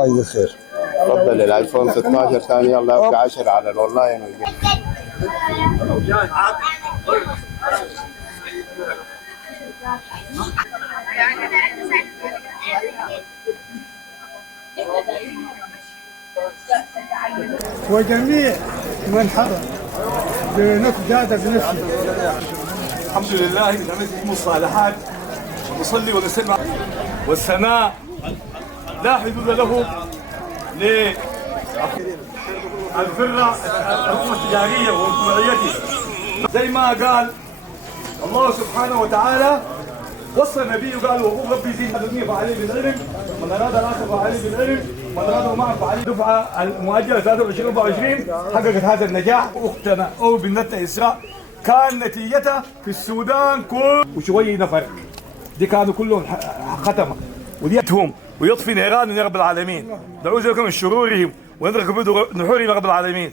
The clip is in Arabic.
الله يجزيك خير. تفضل الايفون 16 ثاني الله يبقى 10 على الاونلاين. وجميع من حضر بنفس بنفسه. الحمد لله من نعمته الصالحات، ونصلي ونسلم والثناء لا حدود له للفرة الحكومة التجارية واجتماعيته. زي ما قال الله سبحانه وتعالى وصى النبي قال وقل ربي زدني فعلي بالعلم، من اراد الاخر فعلي بالعلم، من اراد معه فعلي. الدفعه المؤجله 23 24 حققت هذا النجاح. اختنا او بنتنا اسراء كان نتيجتها في السودان وشويه نفر دي كانوا كلهم ختمه وديتهم ويطفي نيران من رب العالمين. نعوذ بكم من شرورهم ونذركم من نحورهم رب العالمين.